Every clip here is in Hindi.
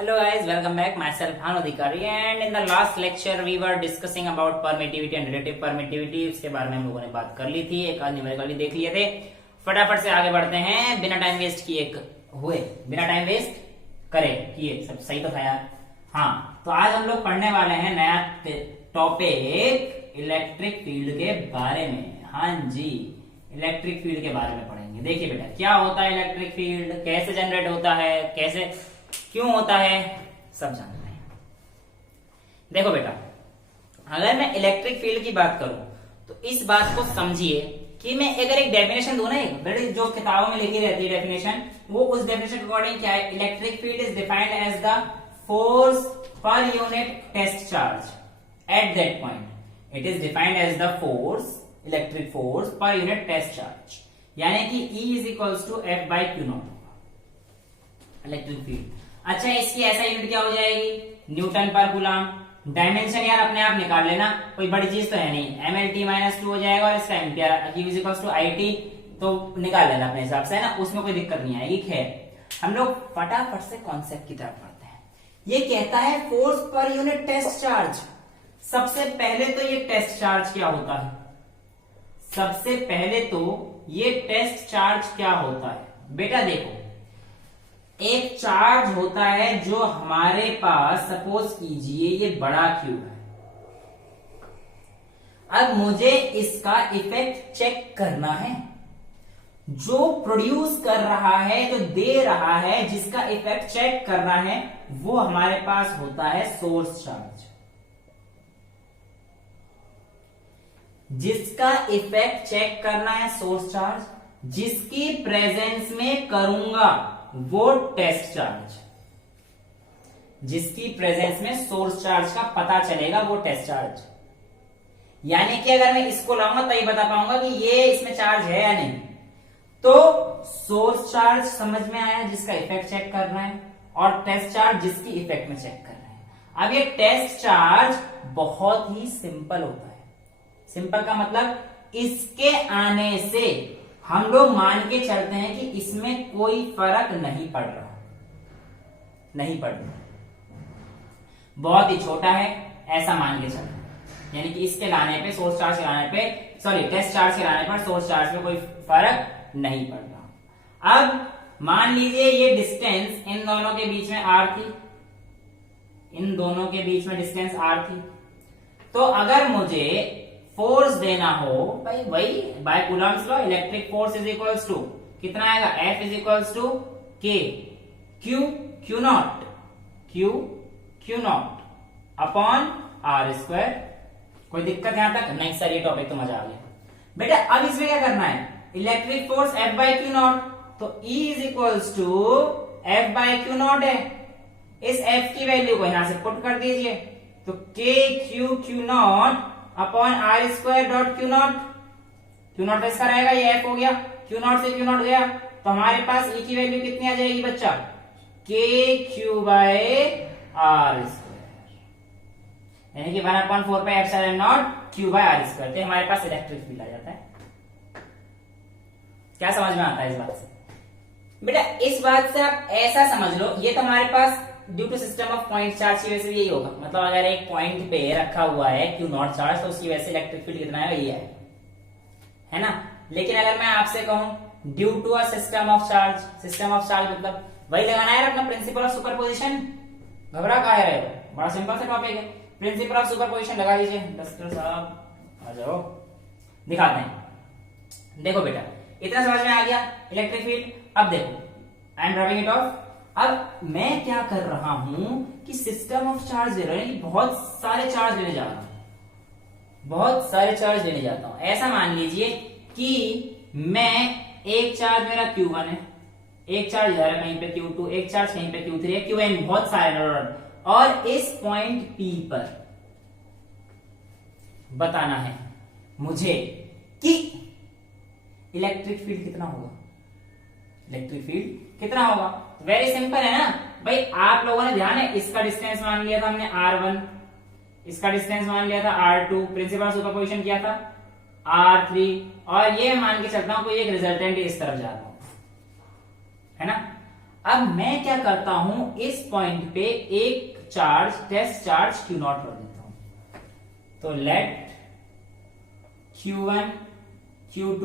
Hello guys, welcome back. Myself Bhanu Adhikari and in the last lecture we were discussing about permittivity and relative permittivity. उसके बारे में हम लोगों ने बात कर ली थी, एक आध न्यूमेरिकल देख लिए थे. फटाफट से आगे बढ़ते हैं बिना टाइम वेस्ट किए सब सही तो था यार. हाँ, तो आज हम लोग पढ़ने वाले हैं नया टॉपिक इलेक्ट्रिक फील्ड के बारे में. हाँ जी, इलेक्ट्रिक फील्ड के बारे में पढ़ेंगे. देखिए बेटा, क्या होता है इलेक्ट्रिक फील्ड, कैसे जनरेट होता है, कैसे क्यों होता है, सब जानते हैं. देखो बेटा, अगर मैं इलेक्ट्रिक फील्ड की बात करूं तो इस बात को समझिए कि मैं अगर एक डेफिनेशन दूं ना, एक बड़ी जो किताबों में लिखी रहती है डेफिनेशन, वो उस डेफिनेशन के अकॉर्डिंग क्या है. Electric field is defined as the force per unit test charge at that point. It is defined as the force, electric force per unit test charge, यानी कि E is equals to F by q naught electric field. अच्छा, इसकी ऐसा यूनिट क्या हो जाएगी, न्यूटन पर कूलम. डायमेंशन यार अपने आप निकाल लेना, कोई बड़ी चीज तो है नहीं. mLt-2 हो जाएगा और इसका ampere Q is equals to IT तो निकाल लेना अपने हिसाब से, है ना, उसमें कोई दिक्कत नहीं आएगी. खैर, हम लोग फटाफट से कॉन्सेप्ट की तरफ बढ़ते हैं. ये कहता है force per unit test charge. सबसे पहले तो ये टेस्ट चार्ज क्या होता है, सबसे पहले तो ये टेस्ट चार्ज क्या होता है. बेटा देखो, एक चार्ज होता है जो हमारे पास, सपोज कीजिए ये बड़ा क्यू है. अब मुझे इसका इफेक्ट चेक करना है. जो प्रोड्यूस कर रहा है, जो दे रहा है, जिसका इफेक्ट चेक करना है, वो हमारे पास होता है सोर्स चार्ज. जिसका इफेक्ट चेक करना है सोर्स चार्ज, जिसकी प्रेजेंस में करूंगा वो टेस्ट चार्ज. जिसकी प्रेजेंस में सोर्स चार्ज का पता चलेगा वो टेस्ट चार्ज. यानी कि अगर मैं इसको लाऊंगा तभी बता पाऊंगा कि ये इसमें चार्ज है या नहीं. तो सोर्स चार्ज समझ में आया, जिसका इफेक्ट चेक करना है, और टेस्ट चार्ज जिसकी इफेक्ट में चेक करना है. अब ये टेस्ट चार्ज बहुत ही सिंपल होता है. सिंपल का मतलब इसके आने से हम लोग मान के चलते हैं कि इसमें कोई फर्क नहीं पड़ रहा, बहुत ही छोटा है, ऐसा मान के चलते हैं. यानी कि इसके लाने पे, सोर्स चार्ज के लाने पे, सॉरी टेस्ट चार्ज के लाने पर सोर्स चार्ज में कोई फर्क नहीं पड़ रहा. अब मान लीजिए ये डिस्टेंस इन दोनों के बीच में R थी, इन दोनों के बीच में डिस्टेंस R थी. तो अगर मुझे फोर्स देना हो, भाई वही by Coulomb's law, electric force is equals to कितना आएगा, F is equals to K Q naught upon R square. कोई दिक्कत यहां तक नहीं सर, ये टॉपिक तो मजा आ गया. बेटा अब इसमें क्या करना है, electric force F by q naught, तो E is equals to F by q naught है. इस F की वैल्यू को यहां से पुट कर दीजिए, तो Q naught upon R square dot Q not इसका रहेगा, ये F हो गया, क्यू नॉट से क्यू नॉट गया, तो हमारे पास E की वैल्यू कितनी आ जाएगी बच्चा, KQ बाय R स्क्वायर, यानी कि 1/4 पे epsilon naught Q by R square. तो हमारे पास इलेक्ट्रिक फील्ड आ जाता है. क्या समझ में आता है इस बात से बेटा? इस बात से आप ऐसा समझ लो, ये तो हमारे पास due to system of point charge की वजह से यही होगा. मतलब अगर एक पॉइंट पे रखा हुआ है क्यू नॉट चार्ज, तो उसकी वजह से इलेक्ट्रिक फील्ड कितना है, ये है ना. लेकिन अगर मैं आपसे कहूं due to a system of charge मतलब वही लगाना है अपना प्रिंसिपल ऑफ सुपरपोजिशन. घबरा का है, बड़ा सिंपल सा टॉपिक है. प्रिंसिपल ऑफ सुपरपोजिशन लगा लीजिए. डॉक्टर साहब आ जाओ, दिखाते हैं. देखो बेटा, इतना समझ में आ गया इलेक्ट्रिक फील्ड. अब देखो, I am drawing it of. अब मैं क्या कर रहा हूं कि सिस्टम ऑफ चार्ज ले रहा है, बहुत सारे चार्ज लेने जा रहा हूं. ऐसा मान लीजिए कि मैं एक चार्ज मेरा Q1 है, एक चार्ज इधर है कहीं पे Q2, एक चार्ज कहीं पे Q3 है, Qn बहुत सारे, और इस पॉइंट P पर बताना है मुझे कि इलेक्ट्रिक फील्ड कितना होगा. वेरी सिंपल है ना भाई. आप लोगों ने ध्यान है, इसका डिस्टेंस मान लिया था हमने R1, इसका डिस्टेंस मान लिया था R2, प्रिंसिपल ऑफ सुपरपोजिशन किया था R3, और ये मान के चलता हूं कोई एक रिजल्टेंट इस तरफ जा रहा हूं, है ना. अब मैं क्या करता हूं, इस पॉइंट पे एक चार्ज, टेस्ट चार्ज Q0 रख देता हूं। तो let Q1 Q2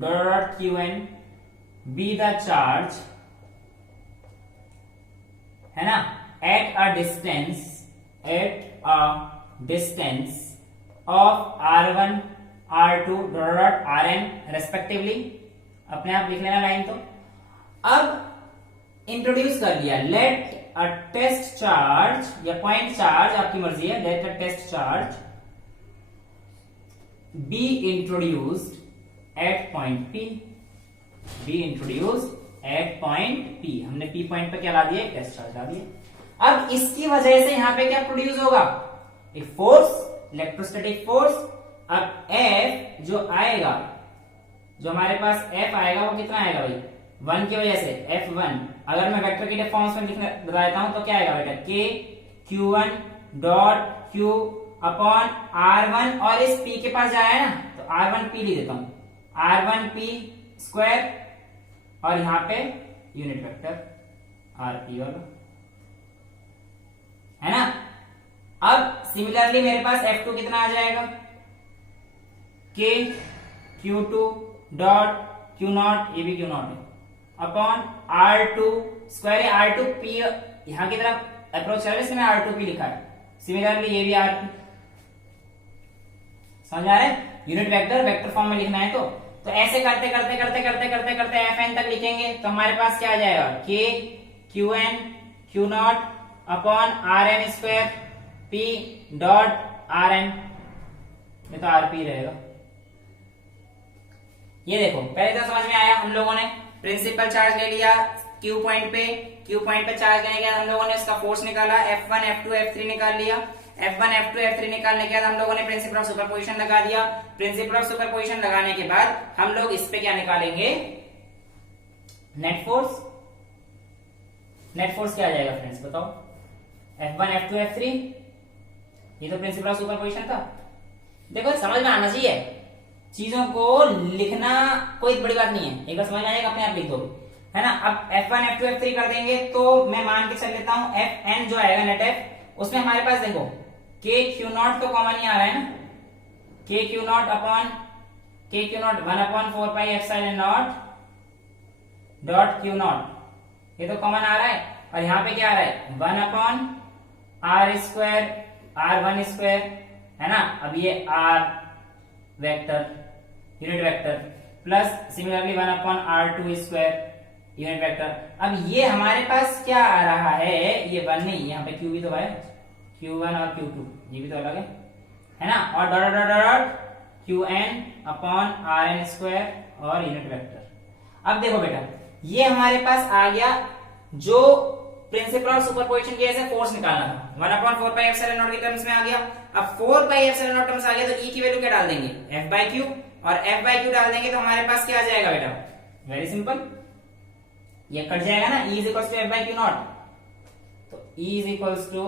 dot Qn be the charge, है ना, at a distance of R1 R2 dot Rn respectively. अपने आप लिख लेना लाइन। तो अब इंट्रोड्यूस कर दिया, लेट अ टेस्ट चार्ज या पॉइंट चार्ज, आपकी मर्जी है, let a test charge be introduced at point P, be introduced at point P। हमने P पॉइंट पे क्या ला दिया, टेस्ट चार्ज ला दिया। अब इसकी वजह से यहां पे क्या प्रोड्यूस होगा, एक फोर्स, इलेक्ट्रोस्टैटिक फोर्स। अब F जो आएगा, जो हमारे पास F आएगा वो कितना आएगा भाई, 1 की वजह से F1। अगर मैं वेक्टर के फॉर्म्स में लिखना बता देता हूं तो क्या आएगा बेटा, K Q1 dot Q upon R1, और इस P के पास जाए ना तो R1P लिख देता हूं, R1P स्क्वायर, और यहां पे यूनिट वेक्टर RP वाला, है ना। अब सिमिलरली मेरे पास F2 कितना आ जाएगा, K Q2 डॉट Q0, ये भी Q0 है, अपॉन R2 स्क्वायर, R2P यहां की तरफ अप्रोच है, इसमें R2P लिखा है। सिमिलरली ये भी RP, समझ आ रहा है। यूनिट वेक्टर वेक्टर फॉर्म में लिखना है तो ऐसे करते करते करते करते करते करते Fn तक लिखेंगे तो हमारे पास क्या आ जाएगा, K Qn Q0 upon Rn square P dot Rn, ये तो RP रहेगा। ये देखो पहले तो समझ में आया, हम लोगों ने प्रिंसिपल चार्ज ले लिया Q पॉइंट पे चार्ज लेने के बाद हम लोगों ने इसका फोर्स निकाला, F1 F2 F3 निकाल लिया। F1 F2 F3 निकालने के बाद हम लोगों ने प्रिंसिपल ऑफ सुपरपोजिशन लगा दिया। प्रिंसिपल ऑफ सुपरपोजिशन लगाने के बाद हम लोग इस पे क्या निकालेंगे, नेट फोर्स। नेट फोर्स क्या आ जाएगा फ्रेंड्स बताओ, F1 F2 F3, ये तो प्रिंसिपल ऑफ सुपरपोजिशन था। देखो समझ में आना चाहिए, चीजों को लिखना कोई बड़ी बात नहीं है, एक बार समझ में आएगा अपने आप लिख दो, है ना। अब F1 F2 F3 कर देंगे तो मैं मान के चल लेता हूं Fn जो आएगा नेट F, उसमें हमारे पास देखो K Q0 तो कॉमन ही आ रहा है ना, K Q0 upon K Q0 1 upon 4 pi epsilon not dot Q0, ये तो कॉमन आ रहा है। और यहाँ पे क्या आ रहा है, 1 upon R square R1 square, है ना। अब ये R vector unit vector plus similarly 1 upon R2 square unit vector. अब ये हमारे पास क्या आ रहा है, ये 1 नहीं, यहाँ पे Q भी तो है, Q1 और Q2 ये भी तो अलग है ना। और dot dot dot Qn upon Rn square और यूनिट वेक्टर। अब देखो बेटा ये हमारे पास आ गया जो प्रिंसिपल ऑफ सुपरपोजिशन की वजह से फोर्स निकालना था, 1 अपॉन 4 पाई एप्सिलॉन नॉट की टर्म्स में आ गया। अब 4 पाई एप्सिलॉन नॉट टर्म्स आ गया तो E की वैल्यू क्या डाल देंगे, F बाई Q, और F बाई Q डाल देंगे तो हमारे पास क्या आ जाएगा बेटा, वेरी सिंपल, ये कट जाएगा ना, E is equal to F by Q naught, तो E is equal to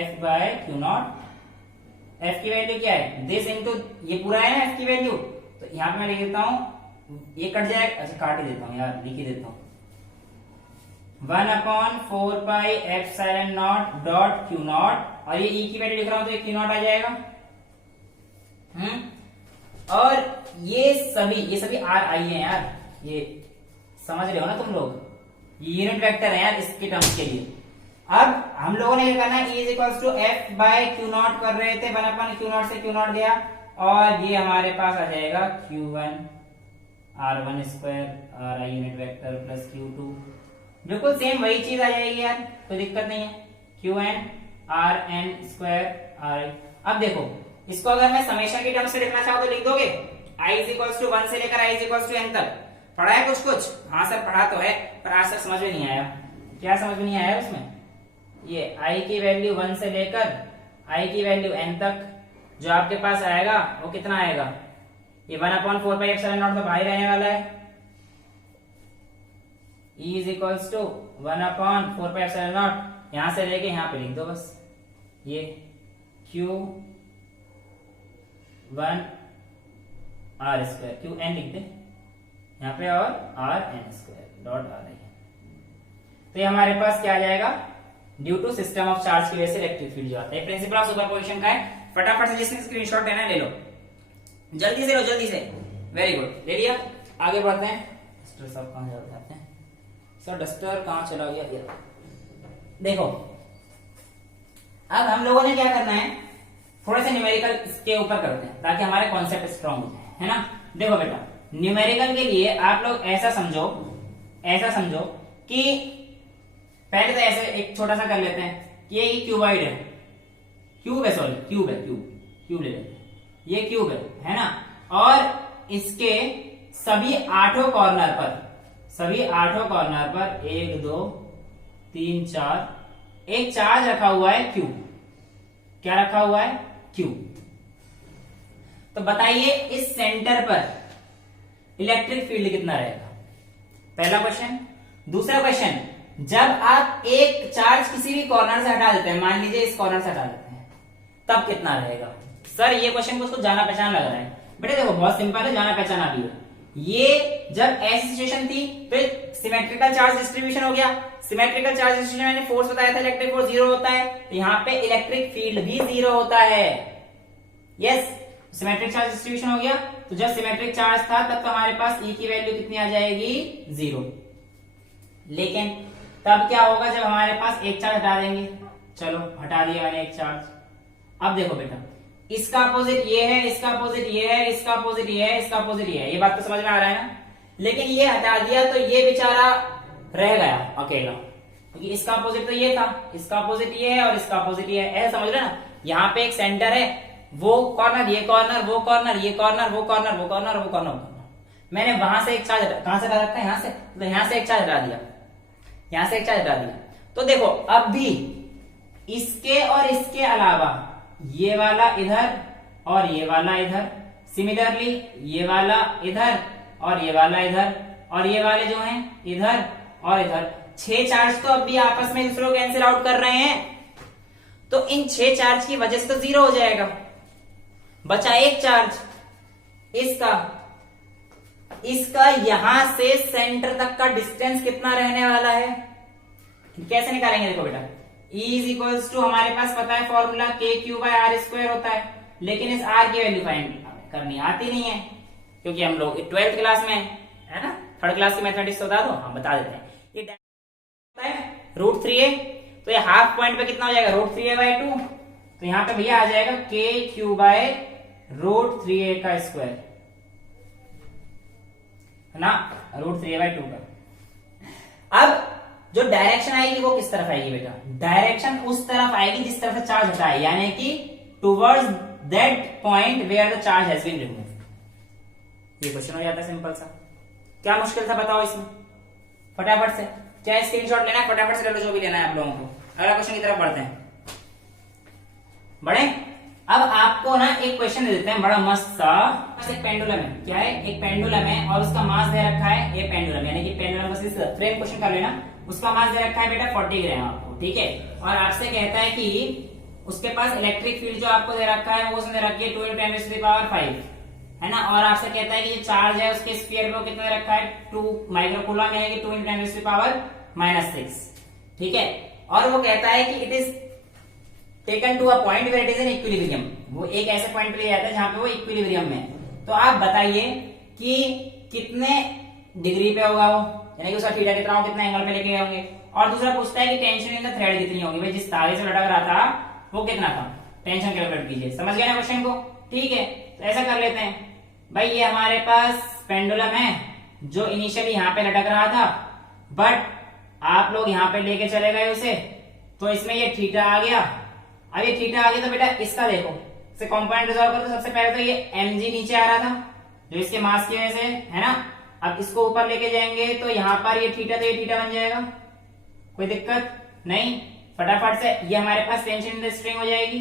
F by Q naught. F की वैल्यू क्या है, दिस इनटू ये पूरा है ना F की वैल्यू, तो यहां पे मैं लिख देता हूं, ये कट जाएगा, अच्छा काट ही देता हूं यार, लिख ही देता हूं, 1 upon 4 pi epsilon not dot Q not, और ये E की वैल्यू लिख रहा हूं तो ये Q नॉट आ जाएगा। और ये सभी R आई है यार, ये समझ रहे हो ना तुम लोग, ये यूनिट वेक्टर है यार इसके टर्म्स के लिए। अब हम लोगों ने क्या करना है, E is equal to F by Q naught कर रहे थे, 1 अपॉन Q नॉट से Q नॉट गया, और ये हमारे पास आ जाएगा Q1 R1 square R i unit vector plus Q2, बिल्कुल सेम वही चीज आ जाएगी यार, कोई दिक्कत नहीं है, Qn Rn स्क्वायर R। अब देखो इसको अगर मैं समेशन की टर्म्स से लिखना चाहूँ तो लिख दोगे, I इज इक्वल टू 1 से लेकर I is equal to n तक। पढ़ा है कुछ, हाँ सर पढ़ा तो है, पर आज सर समझ में नहीं आया। क्या समझ में नहीं आया उसमें, ये I की वैल्यू 1 से लेकर I की वैल्यू n तक जो आपके पास आएगा वो कितना आएगा, ये 1 अपॉन 4 पाई एप्सिलॉन नॉट तो बाहर रहने वाला है, E is equals to 1 upon 4 pi epsilon naught, यहां से लेके यहां पे लिख दो बस, ये Q1 R स्क्वायर Qn लिख दे यहाँ पे, और Rn स्क्वायर डॉट आ रही है। तो ये हमारे पास क्या आ जाएगा, due to system of charge की वजह से इलेक्ट्रिक फील्ड जो आता है। प्रिंसिपल ऑफ सुपरपोजिशन का है, फटाफट से जिसने स्क्रीनशॉट लेना है ले लो, जल्दी से लो, जल्दी से। वेरी गुड, ले लिया, आगे बढ़ते हैं। डस्टर साहब कहां जाते हैं सर, डस्टर कहां चला गया? देखो अब हम लोगों ने क्या करना है, थोड़ा सा न्यूमेरिकल इसके ऊपर करते हैं ताकि हमारे कॉन्सेप्ट स्ट्रांग हो जाए, है ना। देखो बेटा, न्यूमेरिकल के लिए आप लोग ऐसा समझो कि पहले तो ऐसे एक छोटा सा कर लेते हैं कि ये क्यूबॉइड है, क्यूब है, सॉरी क्यूब है, क्यूब ले लेते हैं, ये क्यूब है ना। और इसके सभी आठों कॉर्नर पर 1 2 3 4 एक चार्ज रखा हुआ है क्यू। क्या रखा हुआ है? क्यू। तो बताइए इस सेंटर पर इलेक्ट्रिक फील्ड कितना रहेगा? पहला क्वेश्चन। दूसरा क्वेश्चन, जब आप एक चार्ज किसी भी कॉर्नर से हटा देते हैं, मान लीजिए इस कॉर्नर से हटा देते हैं, तब कितना रहेगा? सर ये क्वेश्चन को उसको जाना पहचान लग रहा है। बेटे देखो बहुत सिंपल है, जाना पहचाना भी है। ये जब ऐसी सिचुएशन थी तो सिमेट्रिकल चार्ज डिस्ट्रीब्यूशन हो गया। सिमेट्रिकल चार्ज डिस्ट्रीब्यूशन मैंने फोर्स बताया था, इलेक्ट्रिक फोर्स 0 होता है, तो यहाँ पे इलेक्ट्रिक फील्ड भी 0 होता है। यस, सिमेट्रिक चार्ज डिस्ट्रीब्यूशन हो गया। तो जब सिमेट्रिक चार्ज था तब तो हमारे पास E की वैल्यू कितनी आ जाएगी? 0। लेकिन तब क्या होगा जब हमारे पास एक चार्ज हटा देंगे? चलो हटा दिया मैंने एक चार्ज। अब देखो बेटा, इसका अपोजिट ये है, इसका अपोजिट ये है, इसका अपोजिट ये है, इसका अपोजिट ये है। ये बात तो समझ में आ रहा है ना। लेकिन ये हटा दिया तो ये बेचारा रह गया अकेला, क्योंकि इसका अपोजिट तो ये था, इसका अपोजिट ये है और इसका अपोजिट ये है। ऐसा समझ रहे ना। यहाँ पे एक सेंटर है, वो कॉर्नर, ये कॉर्नर, वो कॉर्नर, ये कॉर्नर, वो कॉर्नर, वो कॉर्नर, वो कॉर्नर। मैंने वहां से एक चार्ज कहां से हटा रखा है? यहाँ से। तो यहाँ से एक चार्ज हटा दिया, यहां से एक चार्ज हटा दिया। तो देखो अब भी इसके और इसके अलावा ये वाला इधर और ये वाला इधर, सिमिलरली ये वाला इधर और ये वाला इधर, और ये वाले जो हैं इधर और इधर। 6 चार्ज तो अब भी आपस में दूसरों को कैंसिल आउट कर रहे हैं। तो इन 6 चार्ज की वजह से तो 0 हो जाएगा। बचा एक चार्ज, इसका यहां से सेंटर तक का डिस्टेंस कितना रहने वाला है? कैसे निकालेंगे? देखो बेटा, E इज इक्वल्स टू, हमारे पास पता है फॉर्मूला KQ/R² होता है, लेकिन इस R की वैल्यू फाइंड करनी आती नहीं है, क्योंकि हम लोग 12th क्लास में है ना। 3rd क्लास की मैथमेटिक्स बता दो, हम बता देते हैं। ये होता है √3a, तो ये हाफ पॉइंट पे कितना हो जाएगा? √3a/2। तो यहाँ पे भैया आ जाएगा KQ/√3a² है ना, √3a/2 का। अब जो डायरेक्शन आएगी वो किस तरफ आएगी बेटा? डायरेक्शन उस तरफ आएगी जिस तरफ से चार्ज हटा है, यानी कि towards that point where the charge has been removed. ये क्वेश्चन हो जाता है सिंपल सा। क्या मुश्किल था बताओ इसमें? फटाफट से, क्या स्क्रीनशॉट लेना है? फटाफट से ले लो जो भी लेना है आप लोगों को। अगला क्वेश्चन की तरफ बढ़ते हैं। बढ़े। अब आपको ना एक क्वेश्चन दे देते हैं बड़ा मस्त सा। एक पेंडुलम है, क्या है? एक पेंडुलम है और उसका मास दे रखा है, ये पेंडुलम यानी कि पेंडुलम का फ्रेम क्वेश्चन कर लेना। उसका मास दे रखा है बेटा 40 ग्राम आपको, ठीक है। और आपसे कहता है कि उसके पास इलेक्ट्रिक फील्ड जो आपको दे रखा है वो उसने दे रखी है 2 × 10⁵ है ना। और आपसे कहता है कि जो चार्ज है उसके स्फीयर में वो कितना दे रखा है? 2 माइक्रोकूलम यानी कि 2 × 10⁻⁻⁶, ठीक है। और वो कहता है कि it is taken to a point where it is in equilibrium. वो एक ऐसे पॉइंट पे लिया जाता है जहां पे वो इक्विलिब्रियम में है। तो आप बताइए कि कितने डिग्री पे होगा वो, यानी कि उसका थीटा कितना हो, कितना एंगल पे लेके गए होंगे। और दूसरा पूछता है कि टेंशन इन द थ्रेड कितनी होगी, भाई जिस धागे से लटक रहा था वो कितना था, टेंशन कैलकुलेट कीजिए। समझ गए ना क्वेश्चन को? ठीक है, तो ऐसा कर लेते हैं भाई। ये हमारे पास पेंडुलम है जो इनिशियली यहाँ पे लटक रहा था, बट आप लोग यहाँ पे लेके चले गए उसे, तो इसमें ये थीटा आ गया। अब ये थीटा आ गया तो बेटा इसका देखो, इसे कंपोनेंट रिजॉल्व करो। सबसे पहले तो ये mg नीचे आ रहा था जो इसके मास की वजह से है ना। अब इसको ऊपर लेके जाएंगे तो यहाँ पर ये थीटा, तो ये थीटा बन जाएगा, कोई दिक्कत नहीं। फटाफट से ये हमारे पास टेंशन इन द स्ट्रिंग हो जाएगी।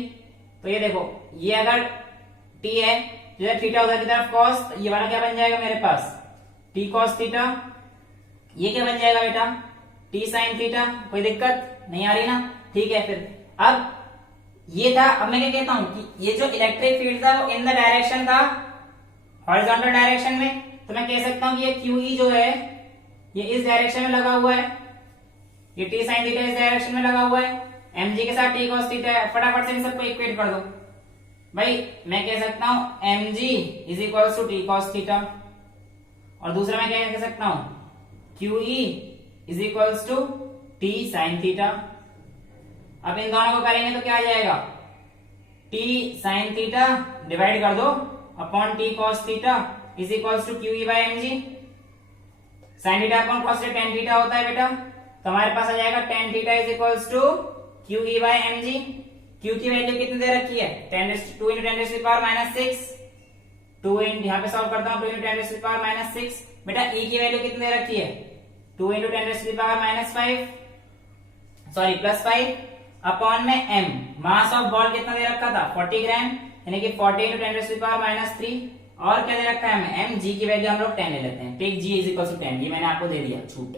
तो ये देखो, ये अगर t है तो थीटा उधर की तरफ कॉस, तो ये वाला क्या बन जाएगा मेरे पास? t cos theta. ये क्या बन जाएगा बेटा? t sin theta. कोई दिक्कत नहीं आ रही ना? ठीक है। फिर अब ये था, अब मैं क्या कहता हूं कि ये जो इलेक्ट्रिक फील्ड था वो इन द डायरेक्शन था हॉरिजॉन्टल डायरेक्शन में। तो मैं कह सकता हूं कि ये QE जो है ये इस डायरेक्शन में लगा हुआ है, ये टी साइन थीटा इस डायरेक्शन में लगा हुआ है, mg के साथ t cos थीटा है। फटाफट से इन सबको इक्वेट कर दो भाई। मैं कह सकता हूं mg is equal to T cos theta, और दूसरा मैं क्या कह सकता हूं qe is equal to T sine theta. अब इन दोनों को करेंगे तो क्या आ जाएगा, t साइन थीटा डिवाइड कर दो upon T cos theta is equal to qe by mg। Sine theta upon cos theta tan theta होता है बेटा, तो हमारे पास आ जाएगा tan theta is equal to qe by mg। q की वैल्यू कितनी दे रखी है 2 into 10 to the power minus 6, 2 इन यहाँ पे सॉल्व करता हूँ 2 into 10 to the power minus 6। बेटा e की वैल्यू कितनी दे रखी है 2 into 10 to the power minus 5 sorry plus 5 upon में m। मास ऑफ बॉल कितना दे रखा था 40 ग्राम, यानी कि 40 into 10 to the power minus 3। और क्या दे रखा है हमें m, g की वैल्यू हम लोग 10 ले लेते हैं। Take g is equal to 10, ये मैंने आपको दे दिया, छूट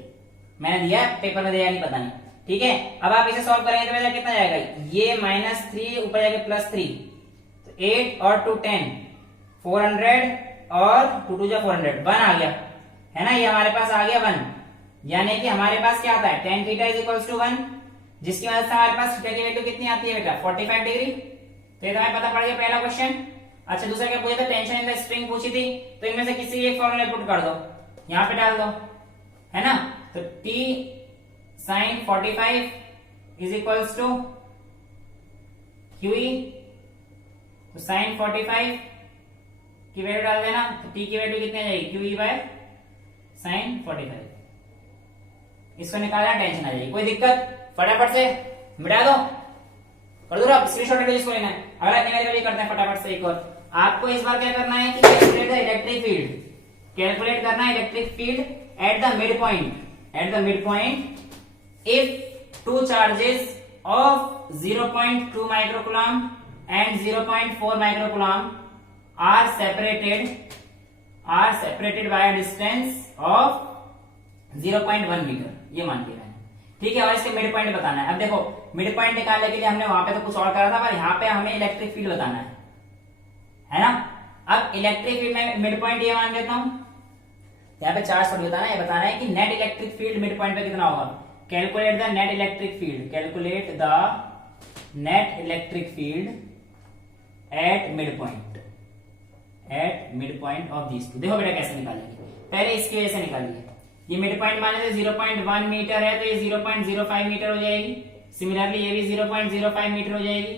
मैंने दिया, पेपर में दिया नहीं पता नहीं, ठीक है। अब आप इसे सॉल्व करेंगे तो कितना जाएगा, ये -3 ऊपर जाके +3, तो 8 और 2 10, 400 और 2 2 400, 1 आ गया है ना, ये हमारे पास आ गया 1। यानी कि हमारे पास क्या आता है tan theta is equal to 1, जिसकी वजह से हमारे पास थीटा की वैल्यू कितनी आती है बेटा 45 डिग्री। तो ये तो हमें पता पड़ गया पहला क्वेश्चन। अच्छा दूसरा क्या पूछा था, टेंशन इन द स्प्रिंग पूछी थी, तो इनमें से किसी एक फॉर्मूला पुट कर दो, यहाँ पे डाल दो, है ना। तो t sin 45 is equals to QE, तो sin 45 की वैल्यू डाल देना, तो t की वैल्यू कितनी आ जाएगी QE बाय sin 45। इसको निकालना, टेंशन आ जाएगी, कोई दिक्कत, फटाफट से मिटा दो, कर दो आप स्क्रीनशॉट ले लो जिसको लेना है। अगला निकाल करते हैं फटाफट से एक और। आपको इस बार क्या करना है कि calculate the electric field, calculate करना है electric field at the mid point, at the mid point if two charges of 0.2 microcoulomb and 0.4 microcoulomb are separated by a distance of 0.1 metre, ये मान के रहना, ठीक है। और इसके मिड पॉइंट बताना है। अब देखो मिड पॉइंट निकालने के लिए हमने वहां पे तो कुछ और करा था, पर यहाँ पे हमें इलेक्ट्रिक फील्ड बताना है ना। अब इलेक्ट्रिक फील्ड में मिड पॉइंट ये मान देता हूं, यहाँ पे चार्ज थोड़ी बताना है, बताना है कि net electric field mid point पे कितना होगा। Calculate the net electric field, calculate the net electric field at mid point, at mid point of this two. देखो बेटा कैसे निकालेंगे, पहले इसकी वजह से निकालिए। ये मिड पॉइंट माने तो 0.1 मीटर है, तो ये 0.05 मीटर हो जाएगी। सिमिलरली ये भी 0.05 मीटर हो जाएगी।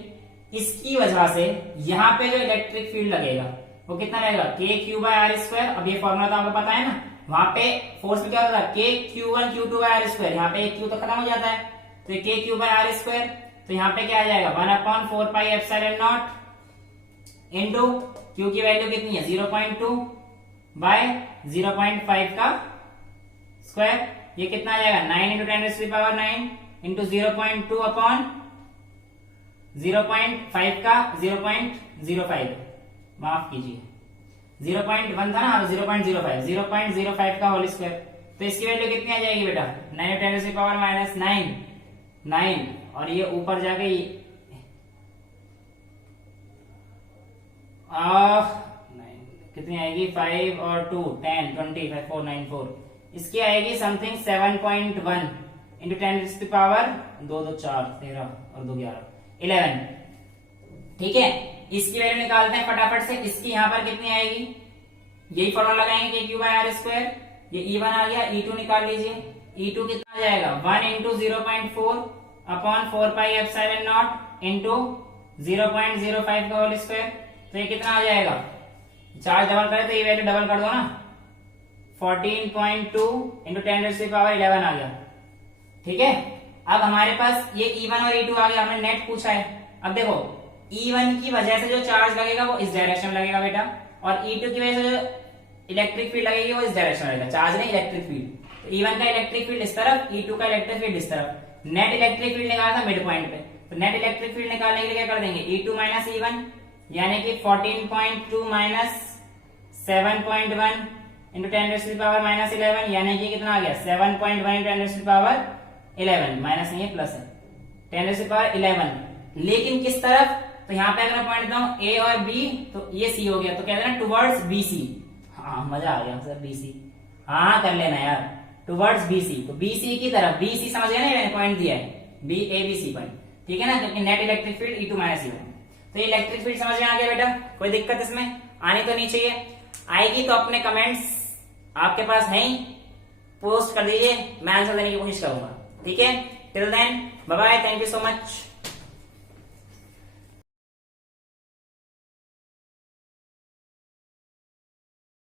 इसकी वजह से यहाँ पे जो इलेक्ट्रिक फील्ड लगेगा वो कितना रहेगा KQ/R²। अब ये फॉर्मूला तो आपको पता है ना, वहां पे फोर्स में क्या होता है KQ1 Q2/R², यहाँ पे Q तो खत्म हो जाता है, तो ये KQ/R², तो यहाँ पे क्या आ जाएगा 1/4πε0 इंटू Q की वैल्यू कितनी है 0.2 बाय 0.5 का स्क्वायर, ये कितना आ जाएगा 9 इंटू 10⁻⁹ इंटू 0.2 अपॉन 0.5 का 0.05, माफ कीजिए 0.1 था ना, 0.05 का होल स्क्वायर, तो इसकी वैल्यू कितनी आ जाएगी बेटा 9 इंटू 10⁻⁹ 9, और ये ऊपर जाके कितनी आएगी 5 और 2 10 20 5 4 9 4, इसकी आएगी समथिंग 7.1 इंटू 10⁻², 2 2 4 13 और 2 11 11, ठीक है। इसकी वैल्यू निकालते हैं फटाफट से। इसकी यहाँ पर कितनी आएगी, यही फॉर्मूला लगाएंगे KQ/R², ये E1 आ गया, E2 निकाल लीजिए, E2 कितना आ जाएगा 1 इंटू 0.4 अपॉन 4πε0 इंटू 0.05 का होल स्क्वायर, तो ये कितना आ जाएगा, चार्ज डबल करे तो ये वैल्यू डबल कर दो ना, 14.2 इंटू 10⁻11 आ गया, ठीक है। अब हमारे पास ये E1 और E2 आ गया, हमने नेट पूछा है। अब देखो E1 की वजह से जो चार्ज लगेगा वो इस डायरेक्शन में लगेगा बेटा, और E2 की वजह से जो इलेक्ट्रिक फील्ड लगेगी वो इस डायरेक्शन में लगेगा, चार्ज नहीं इलेक्ट्रिक फील्ड। तो E1 का इलेक्ट्रिक फील्ड इस तरफ, E2 का इलेक्ट्रिक फील्ड इस तरफ। नेट इलेक्ट्रिक फील्ड निकाला था मिड पॉइंट पे, तो नेट इलेक्ट्रिक फील्ड निकालने के लिए क्या कर देंगे E2 माइनस E1, यानी कि 14.2 माइनस 7.1 इंटू 10⁻⁻11, यानी कि कितना आ गया 7.1 इंटू 10⁻11, माइनस नहीं है प्लस है 10⁻11, लेकिन किस तरफ, तो यहाँ पे अगर मैं पॉइंट देता हूँ A और B, तो ये C हो गया, तो कहते हैं टुवर्ड्स BC। हाँ मजा आ गया सर BC, हाँ कर लेना यार, टुवर्ड्स बीसी, तो बीसी की तरफ, बीसी समझ गए ना, मैंने पॉइंट दिया है B A B C point, ठीक है ना, क्योंकि net electric field E2 minus E1, तो ये इलेक्ट्रिक फील्ड समझ में आ गया बेटा, कोई दिक्कत इसमें आनी तो नहीं चाहिए, आएगी तो अपने कमेंट्स आपके पास है ही, पोस्ट कर दीजिए, मैं आंसर देने की कोशिश करूंगा, ठीक है। Till then bye bye, thank you so much.